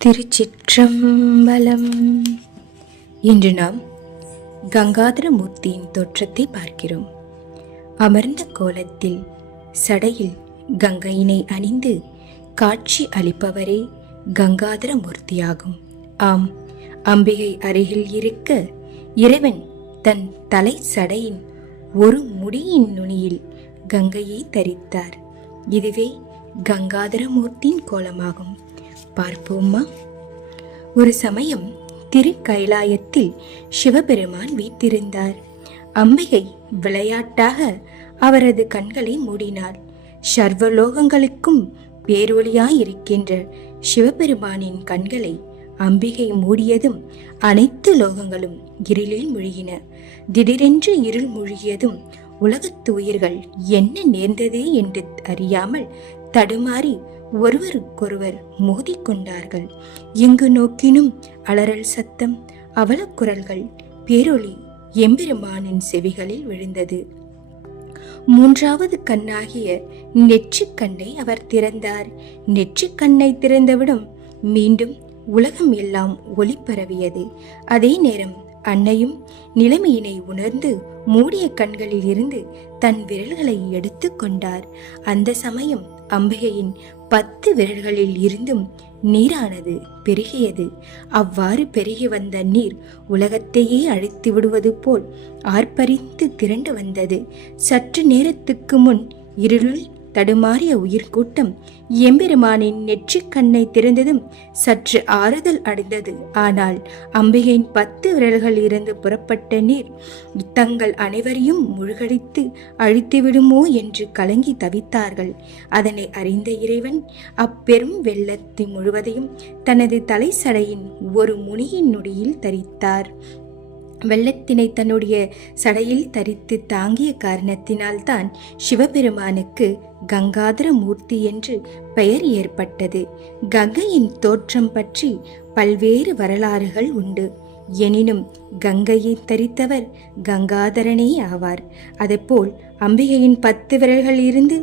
திருச்சிற்றம்பலம். இன்று நாம் கங்காதரமூர்த்தியின் தோற்றத்தை பார்க்கிறோம். அமர்ந்த கோலத்தில் சடையில் கங்கையினை அணிந்து காட்சி அளிப்பவரே கங்காதரமூர்த்தியாகும். ஆம், அம்பிகை அருகில் இருக்க இறைவன் தன் தலை சடையின் ஒரு முடியின் நுனியில் கங்கையை தரித்தார். இதுவே கங்காதரமூர்த்தியின் கோலமாகும். பார்ப்போமா? ஒரு சமயம் திருக்கைலாயத்தில் சிவபெருமான் வீற்றிருந்தார். அம்பிகை விளையாட்டாக அவரது கண்களை மூடினாள். சர்வலோகங்களுக்கும் பேரொளியாயிருக்கின்ற சிவபெருமானின் கண்களை அம்பிகை மூடியதும் அனைத்து லோகங்களும் இருளில் மூழ்கின. திடீரென்று இருள் மூழ்கியதும் உலகத்து உயிர்கள் என்ன நேர்ந்தது என்று அறியாமல் தடுமாறி ஒருவருக்கொருவர் மோதிக்கொண்டார்கள். எங்கு நோக்கினும் அலறல் சத்தம், அவலக்குரல்கள், பேரொளி எம்பெருமானின் செவிகளில் விழுந்தது. மூன்றாவது கண்ணாகிய நெற்றிக் கண்ணை அவர் திறந்தார். நெற்றிக் கண்ணை திறந்தவிடம் மீண்டும் உலகம் எல்லாம் ஒளி பரவியது. அதே நேரம் அன்னையும் நிலைமையினை உணர்ந்து மூடிய கண்களில் இருந்து தன் விரல்களை எடுத்து கொண்டார். அந்த சமயம் அம்பிகையின் 10 விரல்களில் இருந்தும் நீரானது பெருகியது. அவ்வாறு பெருகி வந்த நீர் உலகத்தையே அழித்து விடுவது போல் ஆர்ப்பரித்து திரண்டு வந்தது. சற்று நேரத்துக்கு முன் இருளில் தடுமாறிய உயிர் கூட்டம் எம்பெருமானின் நெற்றிக் கண்ணை திறந்ததும் சற்று ஆறுதல் அடைந்தது. ஆனால் அம்பிகையின் 10 விரல்கள் இருந்து புறப்பட்ட நீர் தங்கள் அனைவரையும் முழுகடித்து அழித்துவிடுமோ என்று கலங்கி தவித்தார்கள். அதனை அறிந்த இறைவன் அப்பெரும் வெள்ளத்தை முழுவதையும் தனது தலை சடையின் ஒரு முனியின் நொடியில் தரித்தார். வெள்ளத்தினை தன்னுடைய சடையில் தரித்து தாங்கிய காரணத்தினால்தான் சிவபெருமானுக்கு கங்காதர மூர்த்தி என்று பெயர் ஏற்பட்டது. கங்கையின் தோற்றம் பற்றி பல்வேறு வரலாறுகள் உண்டு. எனினும் கங்கையை தரித்தவர் கங்காதரனே ஆவார். அதேபோல் அம்பிகையின் 10 விரல்கள் இருந்து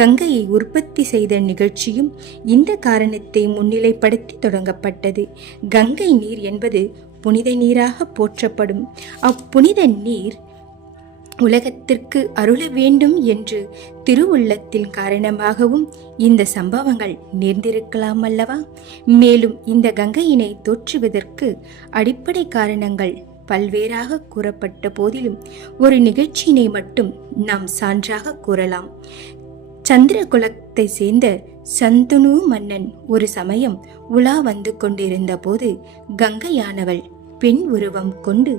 கங்கையை உற்பத்தி செய்த நிகழ்ச்சியும் இந்த காரணத்தை முன்னிலைப்படுத்தி தொடங்கப்பட்டது. கங்கை நீர் என்பது புனித நீராக போற்றப்படும். அப்புனித நீர் உலகத்திற்கு அருள வேண்டும் என்று திருவுள்ளத்தின் காரணமாகவும் இந்த சம்பவங்கள் நேர்ந்திருக்கலாம் அல்லவா? மேலும் இந்த கங்கையினை தோற்றுவதற்கு அடிப்படை காரணங்கள் பல்வேறாக கூறப்பட்ட போதிலும் ஒரு நிகழ்ச்சியினை மட்டும் நாம் சான்றாக கூறலாம். சந்திரகுலத்தை சேர்ந்த சந்தனு மன்னன் ஒரு சமயம் உலா வந்து கொண்டிருந்த போது கங்கையானவள் பெண் உருவம் கொண்டு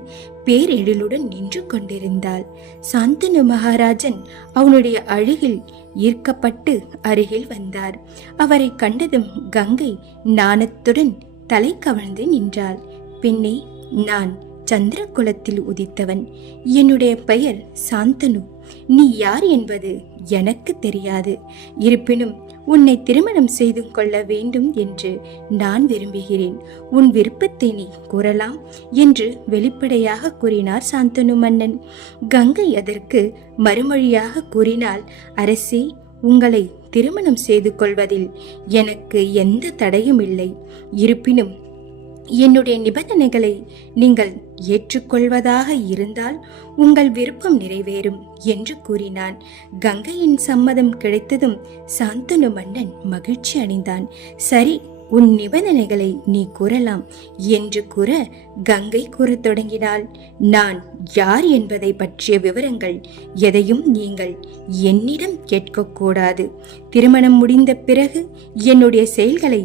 பேரெழிலுடன் நின்று கொண்டிருந்தாள். சாந்தனு மகாராஜன் அவனுடைய அழகில் ஈர்க்கப்பட்டு அருகில் வந்தார். அவரை கண்டதும் கங்கை நாணத்துடன் தலை கவிழ்ந்து நின்றாள். பெண்ணே, நான் சந்திர குலத்தில் உதித்தவன். என்னுடைய பெயர் சாந்தனு. நீ யார் என்பது எனக்கு தெரியாது. இருப்பினும் உன்னை திருமணம் செய்து கொள்ள வேண்டும் என்று நான் விரும்புகிறேன். உன் விருப்பத்தை நீ கூறலாம் என்று வெளிப்படையாக கூறினார் சாந்தனு மன்னன். கங்கை அதற்கு மறுமொழியாக கூறினாள், அரசே, உங்களை திருமணம் செய்து கொள்வதில் எனக்கு எந்த தடையும் இல்லை. இருப்பினும் என்னுடைய நிபந்தனைகளை நீங்கள் ஏற்றுக்கொள்வதாக இருந்தால் உங்கள் விருப்பம் நிறைவேறும் என்று கூறினான். கங்கையின் சம்மதம் கிடைத்ததும் சாந்தனு மன்னன் மகிழ்ச்சி அடைந்தான். சரி, உன் நிபந்தனைகளை நீ கூறலாம் என்று கூற கங்கை கூறத் தொடங்கினாள். நான் யார் என்பதை பற்றிய விவரங்கள் எதையும் நீங்கள் என்னிடம் கேட்கக்கூடாது. திருமணம் முடிந்த பிறகு என்னுடைய செயல்களை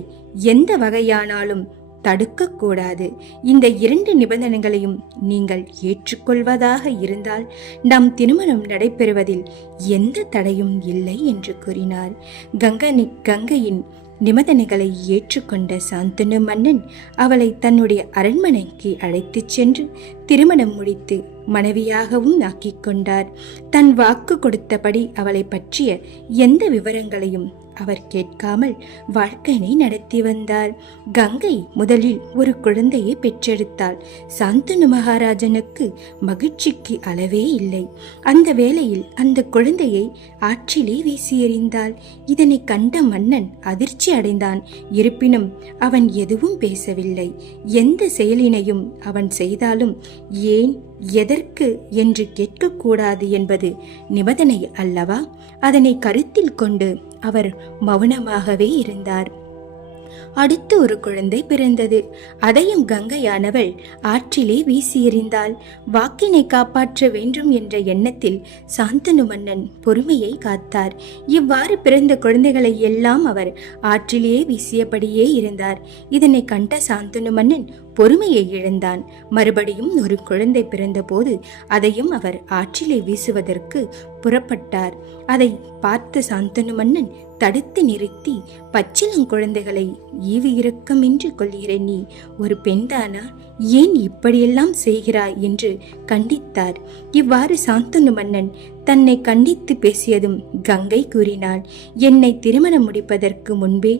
எந்த வகையானாலும் தடுக்கக்கூடாது. இந்த 2 நிபந்தனைகளையும் நீங்கள் ஏற்றுக்கொள்வதாக இருந்தால் நம் திருமணம் நடைபெறுவதில் எந்த தடையும் இல்லை என்று கூறினார். கங்கையின் நிபந்தனைகளை ஏற்றுக்கொண்ட சாந்தனு மன்னன் அவளை தன்னுடைய அரண்மனைக்கு அழைத்துச் சென்று திருமணம் முடித்து மனைவியாகவும் ஆக்கிக் கொண்டார். தன் வாக்கு கொடுத்தபடி அவளை பற்றிய எந்த விவரங்களையும் அவர் கேட்காமல் வாழ்க்கையை நடத்தி வந்தார். கங்கை முதலில் ஒரு குழந்தையை பெற்றெடுத்தாள். சாந்தனு மகாராஜனுக்கு மகிழ்ச்சிக்கு அளவே இல்லை. அந்த வேளையில் அந்த குழந்தையை ஆற்றிலே வீசி எறிந்தாள். இதனை கண்ட மன்னன் அதிர்ச்சி அடைந்தான். இருப்பினும் அவன் எதுவும் பேசவில்லை. எந்த செயலினையும் அவன் செய்தாலும் ஏன், எதற்கு என்று கேட்கக்கூடாது என்பது நிபந்தனை அல்லவா? அதனை கருத்தில் கொண்டு அவர் மௌனமாகவே இருந்தார். அடுத்து ஒரு குழந்தை பிறந்தது. அதையும் கங்கையானவள் ஆற்றிலே வீசி எறிந்தாள். வாக்கினை காப்பாற்ற வேண்டும் என்ற எண்ணத்தில் சாந்தனு மன்னன் பொறுமையை காத்தார். இவ்வாறு பிறந்த குழந்தைகளை எல்லாம் அவர் ஆற்றிலே வீசியபடியே இருந்தார். இதனை கண்ட சாந்தனு மன்னன் பொறுமையை இழந்தான். மறுபடியும் ஒரு குழந்தை பிறந்தபோது அதையும் அவர் ஆற்றிலே வீசுவதற்கு புறப்பட்டார். அதை பார்த்த சாந்தனு மன்னன் தடுத்து நிறுத்தி, பச்சிளங்குழந்தைகளை ஈவு இரக்கமின்றி கொள்கிற நீ ஒரு பெண்தானா? ஏன் இப்படியெல்லாம் செய்கிறாய் என்று கண்டித்தார். இவ்வாறு சாந்தனு மன்னன் தன்னை கண்டித்து பேசியதும் கங்கை கூறினாள், என்னை திருமணம் முடிப்பதற்கு முன்பே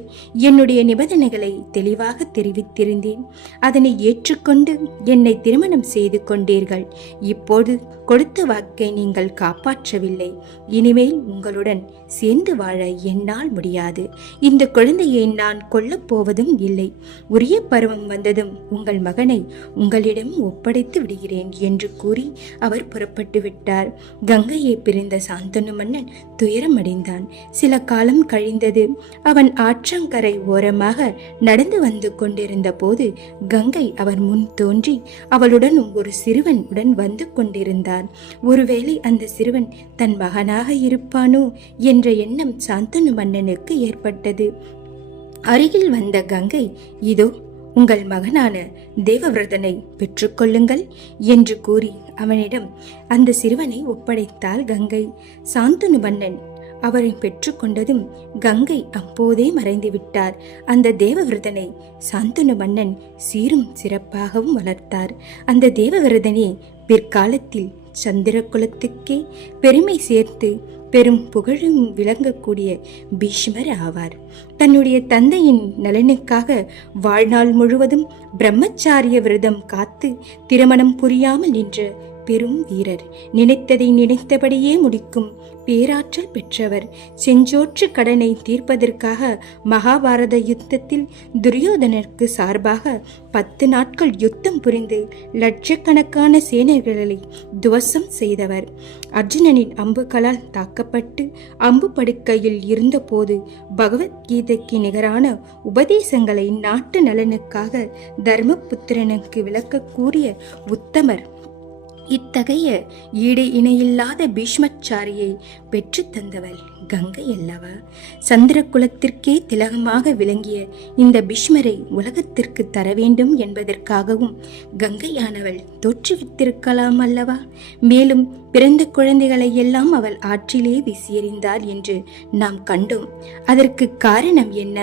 என்னுடைய நிபந்தனைகளை தெளிவாக தெரிவித்திருந்தேன். அதனை ஏற்றுக்கொண்டு என்னை திருமணம் செய்து கொண்டீர்கள். இப்போது கொடுத்த வாக்கை நீங்கள் காப்பாற்றவில்லை. இனிமேல் உங்களுடன் சேர்ந்து வாழ என்னால் முடியாது. இந்த குழந்தையை நான் கொல்லப் போவதும் இல்லை. உரிய பருவம் வந்ததும் உங்கள் மகனை உங்களிடம் ஒப்படைத்து விடுகிறேன் என்று கூறி அவர் புறப்பட்டு விட்டார். கங்கையை பிரிந்த சாந்தனு மன்னன் துயரமடைந்தான். சில காலம் கழிந்தது. அவன் ஆற்றங்கரை ஓரமாக நடந்து வந்து கொண்டிருந்த போது கங்கை அவர் முன் தோன்றி அவளுடன் ஒரு சிறுவன் உடன் வந்து கொண்டிருந்தார். ஒருவேளை அந்த சிறுவன் தன் மகனாக இருப்பானோ என்ற எண்ணம் சாந்தனு மன்னனுக்கு ஏற்பட்டது. அருகில் வந்த கங்கை, இதோ உங்கள் மகனான தேவவிரதனை பெற்றுக்கொள்ளுங்கள் என்று கூறி அவனிடம் அந்த சிறுவனை ஒப்படைத்தாள் கங்கை. சாந்தனு மன்னன் அவரை பெற்றுக்கொண்டதும் கங்கை அப்போதே மறைந்து விட்டார். அந்த தேவவிரதனை சாந்தனு மன்னன் சீரும் சிறப்பாகவும் வளர்த்தார். அந்த தேவவிரதனே பிற்காலத்தில் சந்திரகுலத்துக்கே பெருமை சேர்த்து பெரும் புகழும் விளங்கக்கூடிய பீஷ்மர் ஆவார். தன்னுடைய தந்தையின் நலனுக்காக வாழ்நாள் முழுவதும் பிரம்மச்சாரிய விரதம் காத்து திருமணம் புரியாமல் நின்ற பெரும் வீரர். நினைத்ததை நினைத்தபடியே முடிக்கும் பேராற்றல் பெற்றவர். செஞ்சோற்று கடனை தீர்ப்பதற்காக மகாபாரத யுத்தத்தில் துரியோதனருக்கு சார்பாக 10 நாட்கள் யுத்தம் புரிந்து லட்சக்கணக்கான சேனைகளை துவசம் செய்தவர். அர்ஜுனனின் அம்புகளால் தாக்கப்பட்டு அம்பு படுக்கையில் இருந்தபோது பகவத்கீதைக்கு நிகரான உபதேசங்களை நாட்டு நலனுக்காக தர்மபுத்திரனுக்கு விளக்கக்கூடிய உத்தமர். இத்தகைய ஈடு இணையில்லாத பீஷ்மச்சாரியை பெற்று தந்தவள் கங்கை அல்லவா? சந்திரகுலத்திற்கே திலகமாக விளங்கிய இந்த பீஷ்மரை உலகத்திற்கு தர வேண்டும் என்பதற்காகவும் கங்கையானவள் தோற்றுவித்திருக்கலாம் அல்லவா? மேலும் பிறந்த குழந்தைகளை எல்லாம் அவள் ஆற்றிலே வீசியெறிந்தாள் என்று நாம் கண்டோம். அதற்கு காரணம் என்ன?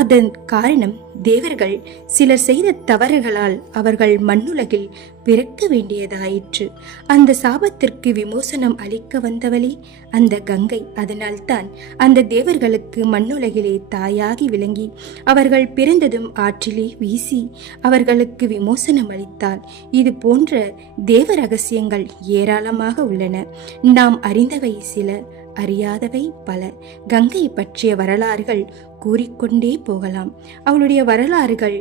அதன் காரணம் தேவர்கள் சிலர் செய்த தவறுகளால் அவர்கள் மண்ணுலகில் பிறக்க வேண்டியதாயிற்று. அந்த சாபத்திற்கு விமோசனம் அளிக்க வந்தவளே அந்த கங்கை. அதனால்தான் அந்த தேவர்களுக்கு மண்ணுலகிலே தாயாகி விளங்கி அவர்கள் பிறந்ததும் ஆற்றிலே வீசி அவர்களுக்கு விமோசனம் அளித்தாள். இது போன்ற தேவ ரகசியங்கள் ஏராளமாக உள்ளன. நாம் அறிந்தவை சில, அறியாதவை பல. கங்கை பற்றிய வரலாறுகள் கூறிக்கொண்டே போகலாம். அவளுடைய வரலாறுகள்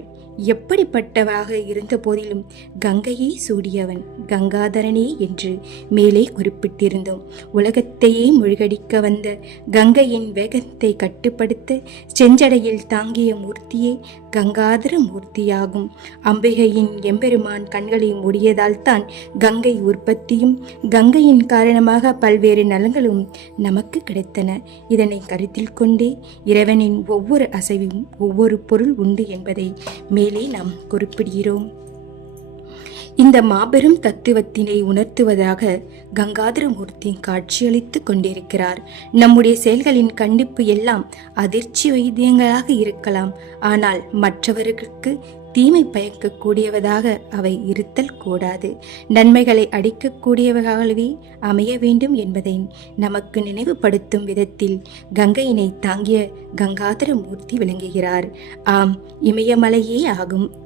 எப்படிப்பட்டவாக இருந்த போதிலும் கங்கையை சூடியவன் கங்காதரனே என்று மேலே குறிப்பிட்டிருந்தோம். உலகத்தையே மூழ்கடிக்க வந்த கங்கையின் வேகத்தை கட்டுப்படுத்த செஞ்சடையில் தாங்கிய மூர்த்தியே கங்காதர மூர்த்தியாகும். அம்பிகையின் எம்பெருமான் கண்களை மூடியதால் தான் கங்கை உற்பத்தியும் கங்கையின் காரணமாக பல்வேறு நலங்களும் நமக்கு கிடைத்தன. இதனை கருத்தில் கொண்டே இறைவனின் ஒவ்வொரு அசைவும் ஒவ்வொரு பொருள் உண்டு என்பதை மேலே நாம் குறிப்பிடுகிறோம். இந்த மாபெரும் தத்துவத்தினை உணர்த்துவதாக கங்காதரமூர்த்தி காட்சியளித்து கொண்டிருக்கிறார். நம்முடைய செயல்களின் கண்டிப்பு எல்லாம் அதிர்ச்சி வைத்தியங்களாக இருக்கலாம். ஆனால் மற்றவர்களுக்கு தீமை பயக்கக்கூடியவதாக அவை இருத்தல் கூடாது. நன்மைகளை அடிக்கக்கூடியவர்களாகவே அமைய வேண்டும் என்பதை நமக்கு நினைவுபடுத்தும் விதத்தில் கங்கையினை தாங்கிய கங்காதர மூர்த்தி விளங்குகிறார். ஆம், இமயமலையே ஆகும்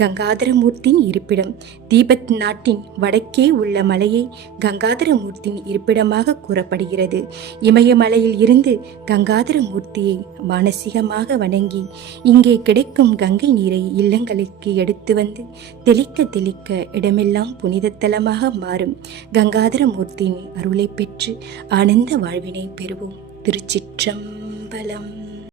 கங்காதரமூர்த்தியின் இருப்பிடம். தீபத் நாட்டின் வடக்கே உள்ள மலையை கங்காதரமூர்த்தியின் இருப்பிடமாக கூறப்படுகிறது. இமயமலையில் இருந்து கங்காதரமூர்த்தியை மானசீகமாக வணங்கி இங்கே கிடைக்கும் கங்கை நீரை இல்லங்களுக்கு எடுத்து வந்து தெளிக்க தெளிக்க இடமெல்லாம் புனிதத்தலமாக மாறும். கங்காதரமூர்த்தியின் அருளை பெற்று ஆனந்த வாழ்வினை பெறுவோம். திருச்சிற்றம்பலம்.